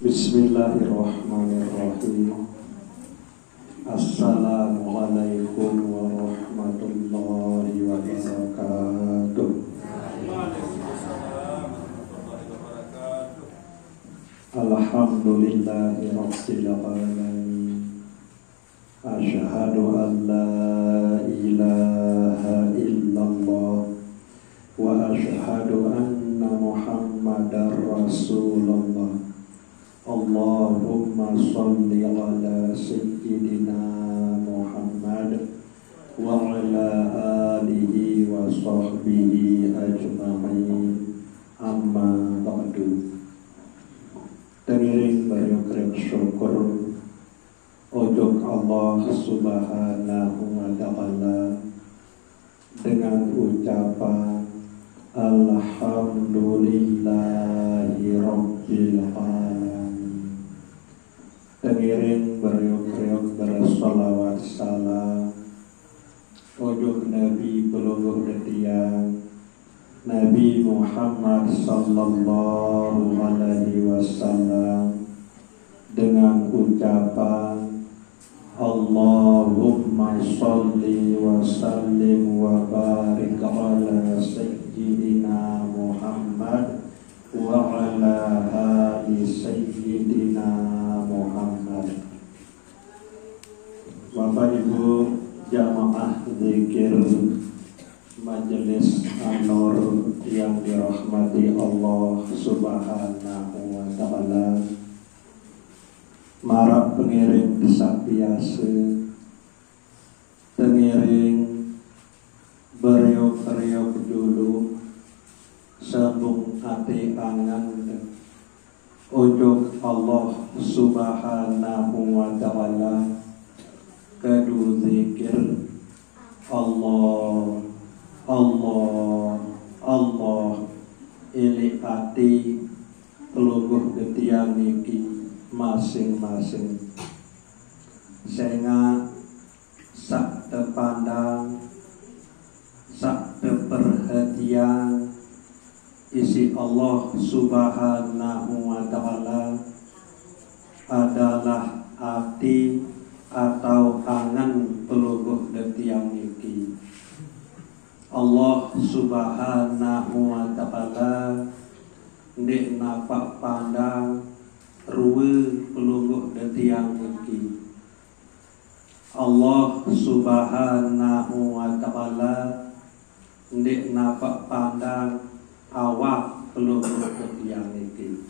Bismillahirrahmanirrahim. Assalamualaikum warahmatullahi wabarakatuh. Alhamdulillahi rabbil alamin. Asyhadu an la ilaha illallah wa asyhadu anna Muhammadar Rasulullah. Allahumma sholli ala sayyidina Muhammad wa ala alihi wa sahbihi ajma'in. Amma ba'du. Tengiring bayukrek syukur ojok Allah subhanahu wa ta'ala dengan ucapan Alhamdulillahi rabbil alamin. Tengiring beriuk-riuk bersolawat salam ojok Nabi peluluh detiang Nabi Muhammad sallallahu alaihi wasallam dengan ucapan Allahumma sholli wa sallim wa barik ala sayyidina Muhammad wa ala ali sayyidina Muhammad. Bapak Ibu jamaah zikir Majelis An-Nur yang dirahmati Allah subhanahu wa ta'ala, marap pengiring sapiase, tengiring beriuk-riuk dulu sabung ati angan ujug Allah subhanahu wa ta'ala kadu zikir Allah Allah Allah ili ati teluguh getian niki masing-masing sehingga sak tepandang sak teperhatian isi Allah subhanahu wa ta'ala adalah ati atau angan peluguh detiang niki. Allah subhanahu wa ta'ala ndek napak pandang ruwe peluguh detiang niki. Allah subhanahu wa ta'ala ndek napak pandang awak peluguh detiang niki.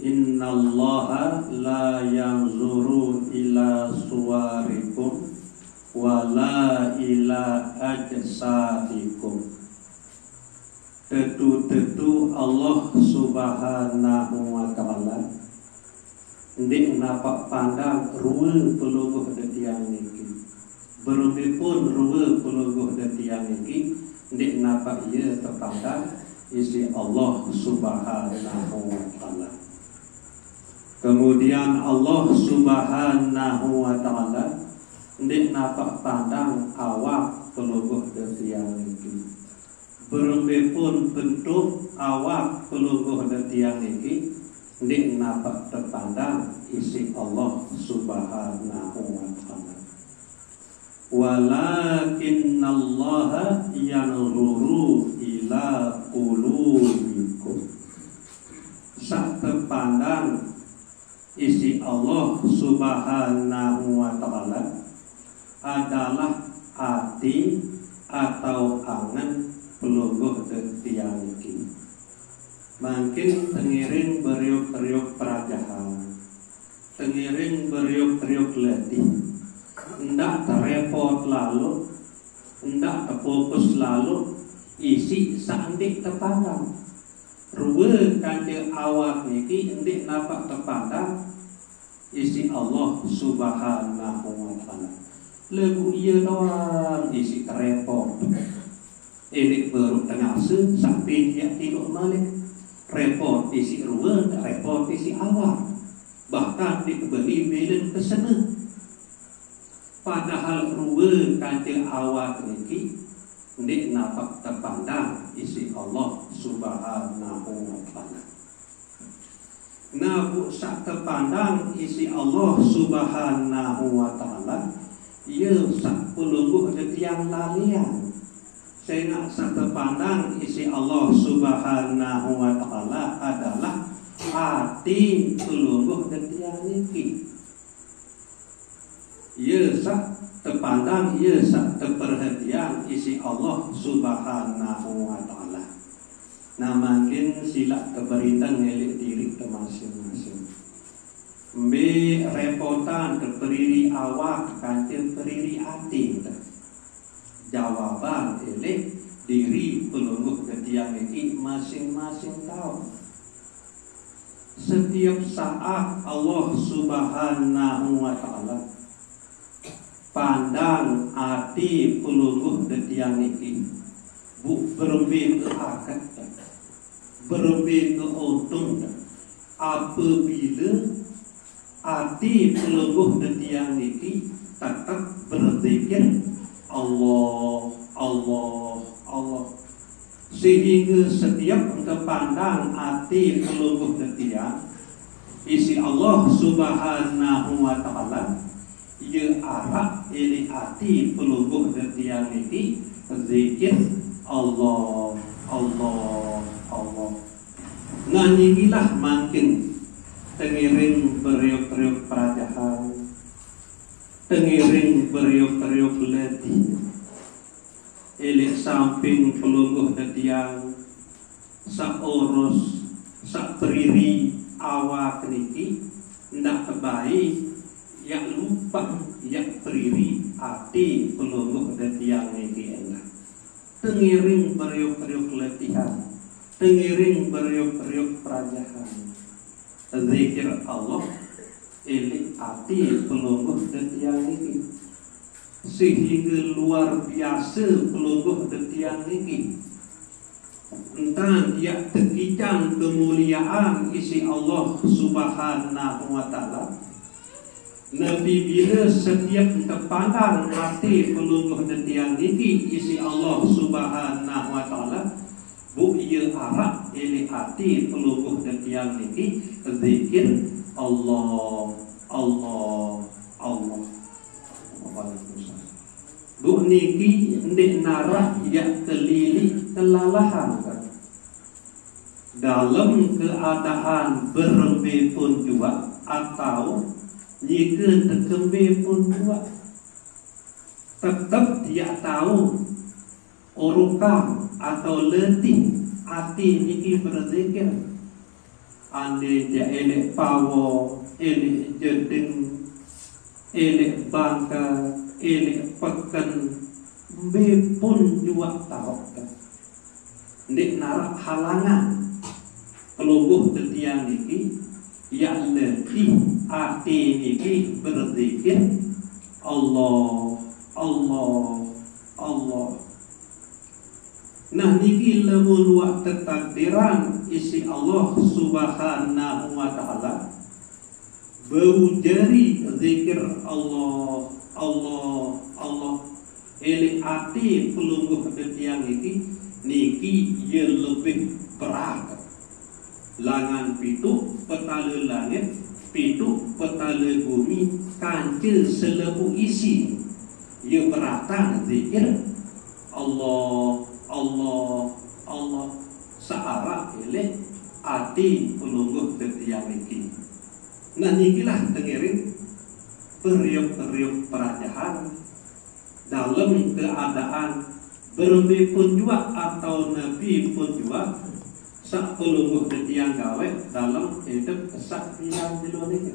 Innallaha la yanzuru ila suwarikum wala ila ajsadikum. Tetu-tetu Allah subhanahu wa ta'ala ndik napak pandang ruwe peluguh detiang niki. Berubipun ruwe peluguh detiang niki ndik napak ia terpandang isi Allah subhanahu wa ta'ala. Kemudian Allah subhanahu wa ta'ala ndik napak pandang awak peluguh detiang niki. Berubipun bentuk awak peluguh detiang niki ndik napak terpandang isi Allah subhanahu wa ta'ala. Walakinnallaha yanzuru ila qulubikum. Sak terpandang isi Allah subhanahu wa ta'ala adalah hati atau angan peluguh detiang niki. Makin tengiring beriuk-riuk perajahan, tengiring beriuk-riuk letih, ndak terrepot lalu, ndak terfokus lalu, isi sandik terpandang. Ruwe kanje awak niki ndik napak terpandang isi Allah subhanahu wa ta'ala. Lagu iya doang isi terrepot. Ini baru tengah sampai dia tidur balik. Repot isi ruwe, repot isi awak. Bahkan diberi belen kesana. Padahal ruwe kanje awak niki ndik napak terpandang isi Allah subhanahu wa ta'ala. Nabu sak terpandang isi Allah Subhanahu wa taala, ia sak pelungguh tiang lalian. Sehingga sak terpandang isi Allah Subhanahu wa taala adalah hati pelungguh tiang niki. Ia sak terpandang, ia sak terperhatian isi Allah Subhanahu wa taala. Nah, makin silap keberintang ngelik diri ke masing-masing. Be repotan terperiri awak kancil periri hati. Jawaban elek diri pelungguh ketiang ini masing-masing tahu. Setiap saat Allah Subhanahu wa taala pandang hati pelungguh ketiang ini, bu berlebih ke akad, berlebih ke untung. Apabila hati pelungguh ketiang ini tetap berzikir Allah, Allah, Allah, sehingga setiap terpandang hati pelungguh ketiang isi Allah Subhanahu wa taala, ia arah ini hati pelungguh ketiang ini zikir Allah, Allah, Allah. Nah, inilah makin tengiring beriuk-beriuk perajahan, tengiring beriuk-beriuk letih, elik samping pelungguh ketiang sak urus sak periri awak niki ndak kebaik yak lupa yak periri hati pelungguh ketiang niki enak. Tengiring beriuk-beriuk letihan, tengiring beriuk-beriuk perajahan, zikir Allah elik hati pelungguh ketiang niki, sehingga luar biasa pelungguh ketiang niki. Entah dia terkicang kemuliaan isi Allah Subhanahu wa taala. Nabi bila setiap terpandang hati pelungguh ketiang niki isi Allah Subhanahu wa taala, bu ia arah elik hati pelungguh ketiang niki zikir Allah, Allah, Allah. Bu niki ndek narah yak kelili kelalahan kan. Dalam keadaan berlebih pun juga atau jika terkembe pun juga, tetap dia tahu urukan atau letih hati niki berzikir. Ande dia elek pawo, elek jeding, elek bangka, elek pekan, be pun juga tahu kan. Ndek narak halangan pelungguh ketiang niki yang letih hati niki berzikir Allah, Allah, Allah. Nah, niki lamun wa ketakdiran isi Allah Subhanahu wa taala berujari zikir Allah, Allah, Allah, elik hati pelungguh ketiang niki ia lebih berat. Langan pitu petala langit, pitu petala bumi, kancil selebu isi. Ia beratan zikir Allah, Allah, Allah, searah elek hati pelungguh ketiang niki. Nah, nikilah tengiring periuk-periuk perajahan dalam keadaan berlebih pun juga atau nabi pun juga sak pelungguh ketiang gawe dalam hidup kesaksian di luar ini.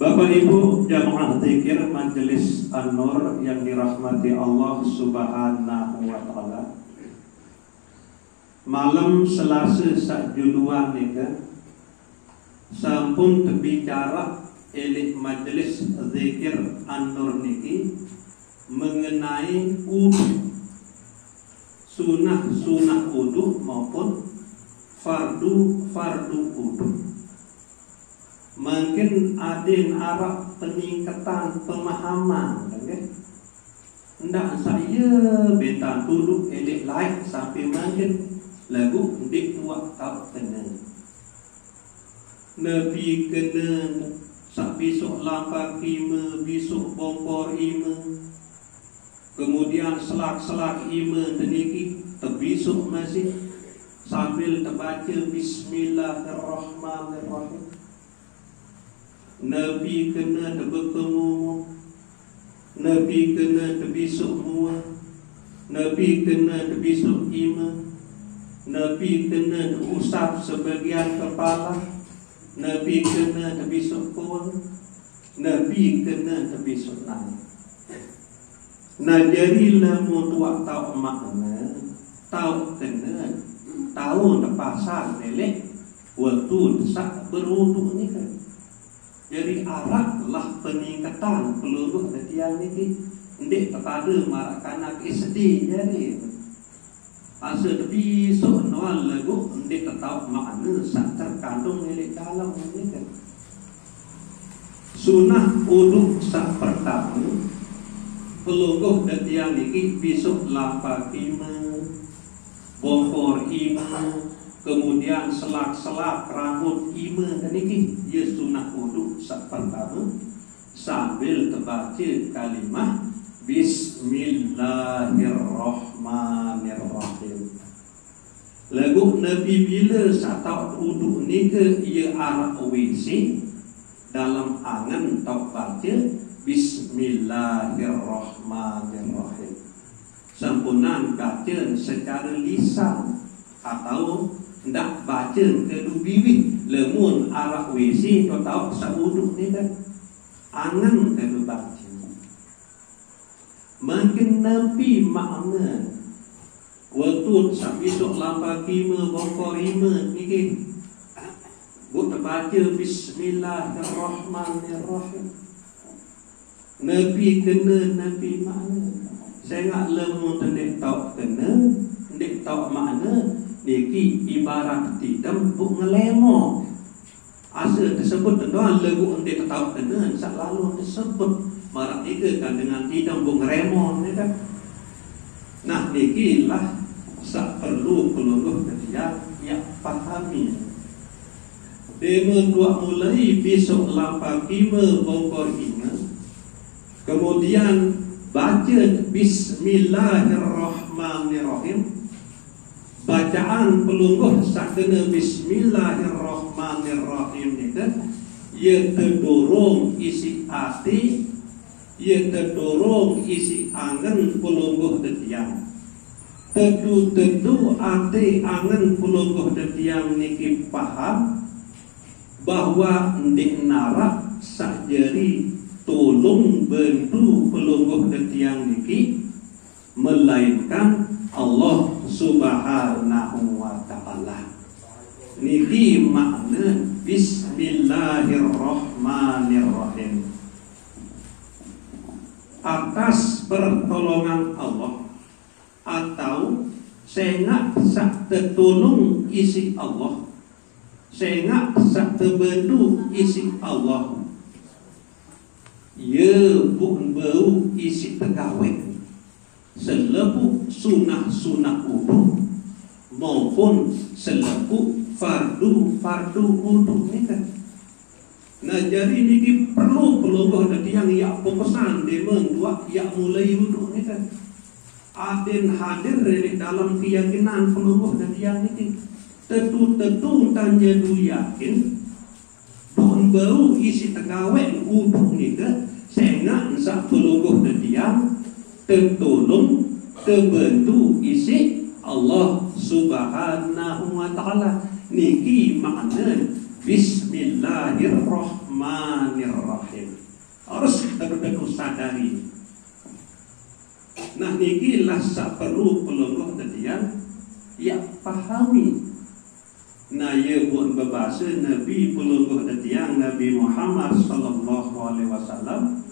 Bapak Ibu jamaah zikir Majelis An-Nur yang dirahmati Allah Subhanahu wa taala. Malam Selasa sak juluan nika sampun terbicara elik Majelis Zikir An-Nur niki mengenai wudu, sunah wudu maupun fardu wudu. Mungkin adin arah peningkatan pemahaman, okay? Ndak saya beta duduk elik lain sampai mungkin lagu dik tua tak tenang. Nabi kena sak besok lampar ima, besok bongkor ima, kemudian selak-selak ima teniki terbesok masih sambil terbaca Bismillahirrahmanirrahim. Nabi kena terbekemu, Nabi kena terbesok mua, Nabi kena terbesok ima, Nabi kena terusap sebagian kepala, Nabi kena terbesok pun, Nabi kena terbesok naik. Nah jadilah mutuak tahu makna, tahu kena, tahu terpasang melek waktu desak berwuduk ni kan. Jadi araklah peningkatan peluru latihan ni ndek kepada marakana sedih jadi. Asa terbesok noal lagu ndek tahu makna sak terkandung melek dalam ni kan. Sunah uduk sak pertama pelungguh latihan ni besok lampar ima, bongkor ima, kemudian selak-selak rambut ima niki ya sunah uduk sak pertama sambil terbaca kalimah Bismillahirrahmanirrahim. Lagu Nabi bila satau uduk ni ke ia arah WC dalam angan tau baca Bismillahirrahmanirrahim. Sampunan baca secara lisan atau ndak baca kedu bibir lemun arah WC kau tahu sauduk ni kan angan kedu baca. Makin Nabi makna waktu sabisuk lampar kima bongkor lima ni buat baca Bismillahirrahmanirrahim. Nabi kena Nabi makna. Saya nak lemun tendek tahu kena, tendek tahu makna. Niki ibarat tidam buk ngelemo. Asa tersebut tentuan lagu untuk tahu kena selalu tersebut marak ika kan dengan tidam buk ngeremo ni kan. Nah niki lah sak perlu peluluh ketia yang pahami. Demo dua mulai besok lampar kima bongkor kima, kemudian baca Bismillahirrahmanirrahim. Bacaan pelungguh sakena Bismillahirrahmanirrahim ni kan ia terdorong isi hati, ia terdorong isi angan pelungguh detiang. Tentu hati angan pelungguh detiang niki paham bahawa ndik narak sakjeri tolong bantu pelungguh detiang niki melainkan Allah Subhanahu wa ta'ala. Niki makna Bismillahirrahmanirrahim. Atas pertolongan Allah atau sengak sak tertolong isi Allah, sengak sak terbantu isi Allah. Ya pun bau isi tegawai selebu sunah-sunah uduk maupun selebu fardu uduk ni kan. Nah jadi ini perlu pelungguh dari yang ia pesan demeng dua ia mulai uduk ni kan. Aden hadir di dalam keyakinan pelungguh dari yang ini. Tentu tanya du yakin pun bau isi tegawai uduk ni kan. Sehingga sak pelungguh dari yang tertolong, terbantu isi Allah Subhanahu wa ta'ala. Niki makna Bismillahirrahmanirrahim. Harus betul-betul sadari. Nah niki lah perlu pelungguh tadian ya pahami. Nah ia buat berbahasa Nabi pelungguh tadian Nabi Muhammad sallallahu alaihi wasallam,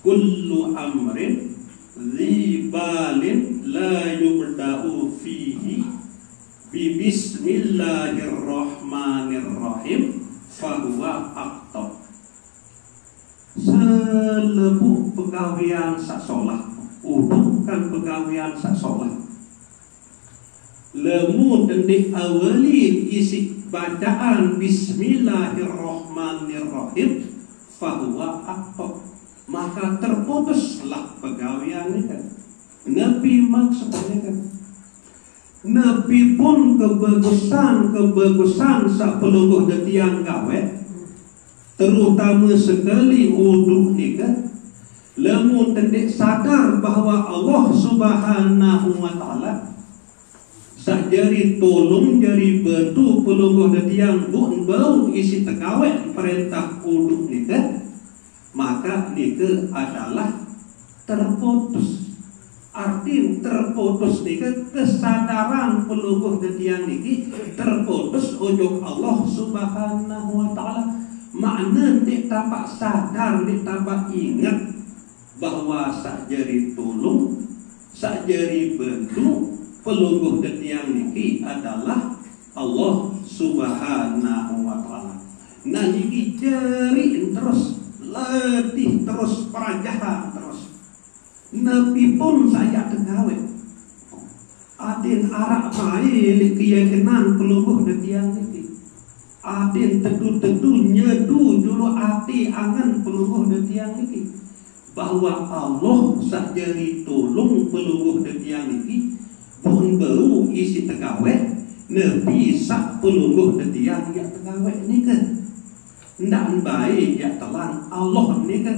kullu amrin zibalin la yubda'u fihi bi bismillahirrahmanirrahim fahuwa aqtab. Selebu pegawaian sak solah bukan pegawaian sak solah. Lemu tendik awalin isi bacaan Bismillahirrahmanirrahim fahuwa aqab, maka terputuslah pegawian kan. Nabi maksudnya kan, Nabi pun kebagusan sapelungguh detiang gawe, terutama sekali uduk ni kan. Lamun tendik sadar bahawa Allah Subhanahu wa taala sak jari tolong jari bantu pelungguh detiang bun bau isi tegawai perintah uduk ni kan, maka nika adalah terputus. Arti terputus nika kesadaran pelungguh detiang niki terputus ujung Allah Subhanahu wa taala. Makna dik tapak sadar, dik tapak ingat bahwa sak jari tolong, sak jari bantu pelungguh detiang niki adalah Allah Subhanahu wa taala. Nah niki jari terus letih terus perajahan terus. Nabi pun saya tegawai adin arak mai keyakinan pelungguh detiang niki. Adin tentu nyedu dulu ati angan pelungguh detiang niki bahwa Allah sakjari tolong pelungguh detiang niki pun bau isi tegawai Nabi sak pelungguh detiang ya tegawai nika ndak baik ya telan Allah nika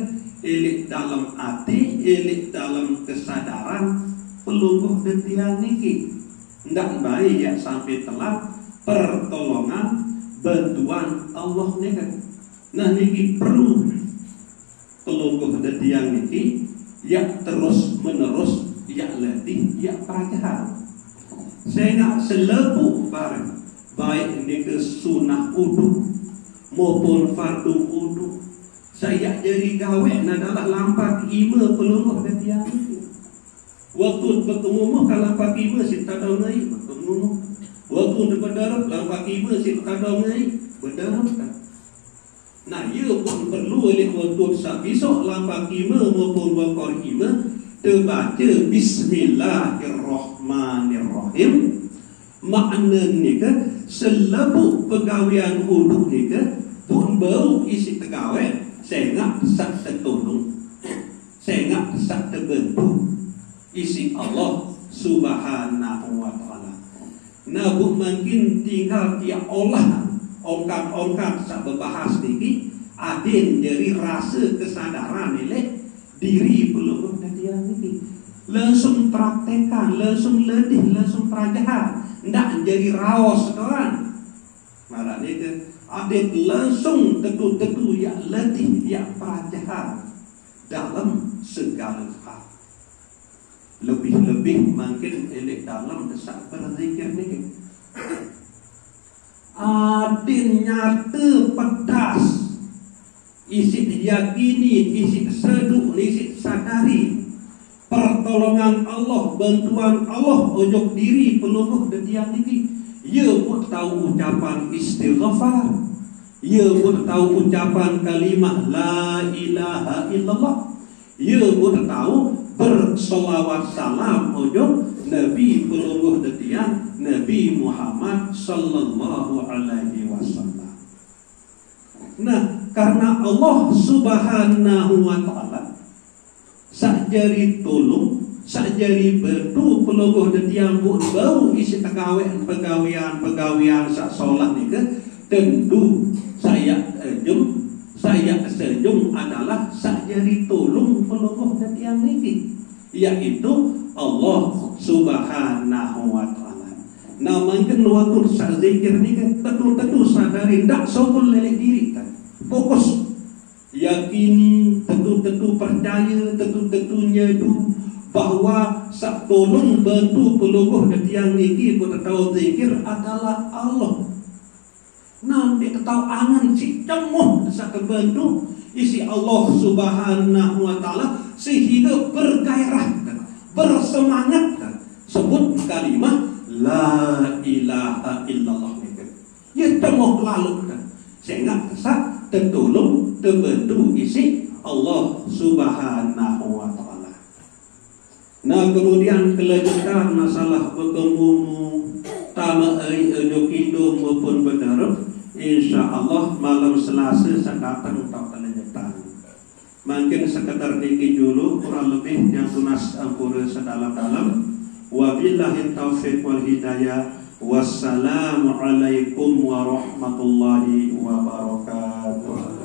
elik dalam hati, elik dalam kesadaran pelungguh detiang niki. Ndak baik ya sampai telat pertolongan bantuan Allah nika. Nah niki perlu pelungguh detiang niki ya terus menerus ya letih ya perajahan. Saya nak selebu bareng baik nika sunah uduk maupun fardu uduk. Saya jadi gawe adalah lampak ima pelungguh detiang itu. Waktu bertemu kalau lampak ima si tadangai bertemu. Waktu berdarab lampak ima si tadangai berdarab. Nah, ia pun perlu oleh waktu sak besok lampak ima maupun wakor ima terbaca Bismillahirrahmanirrahim. Maknanya ke selebu pegawian uduk ni ke pun bau isi tegawai. Saya nak sak tertolong, saya nak sak terbantu isi Allah Subhanahu wa taala. Nah, mungkin tinggal dia olah ongkat sak berbahas niki adin jadi rasa kesadaran nilai diri pelungguh detiang niki. Langsung praktekan, langsung letih, langsung perajahan, ndak jadi raos kawan. Marah ni ke adik langsung tetu-tetu ya letih ya perajahan dalam segala hal. Lebih-lebih mungkin elik dalam desak berzikir ni. Adin nyata pedas isi yakini, isi seduk, isi sadari pertolongan Allah, bantuan Allah ojok diri pelungguh detiang niki. Ia pun tahu ucapan istighfar, ia pun tahu ucapan kalimah la ilaha illallah, ia pun tahu bersolawat salam ojok Nabi pelungguh detiang Nabi Muhammad sallallahu alaihi wasallam. Nah, karena Allah Subhanahu wa taala sakjari tolong, sakjari bantu pelungguh detiang pun bau isi pegawian sak solat ni ke tentu saya sejum adalah sakjari tolong pelungguh detiang niki, yaitu Allah Subhanahu wa taala. Nah, mungkin waktu sak zikir ni ke tentu sadari ndak sokol lelek diri kan. Fokus yakini, tentu percaya, tentu nyedu bahwa sak tolong bantu pelungguh detiang niki pun tahu zikir adalah Allah. Nanti tahu angan si cemuh sak bantu isi Allah Subhanahu wa taala sehingga bergairah, bersemangat sebut kalimah la ilaha illallah niki. Ya cemuh lalu sehingga sak tertolong terbantu isi Allah Subhanahu wa taala. Nah kemudian kelanjutan masalah bertemu tama jokido maupun berdarab, insya Allah malam Selasa sekatan tak kelanjutan. Mungkin sekedar dikit dulu kurang lebih yang tunas ampura sedalam-dalam. Wabillahi taufiq wal hidayah. Wassalamualaikum warahmatullahi wabarakatuh.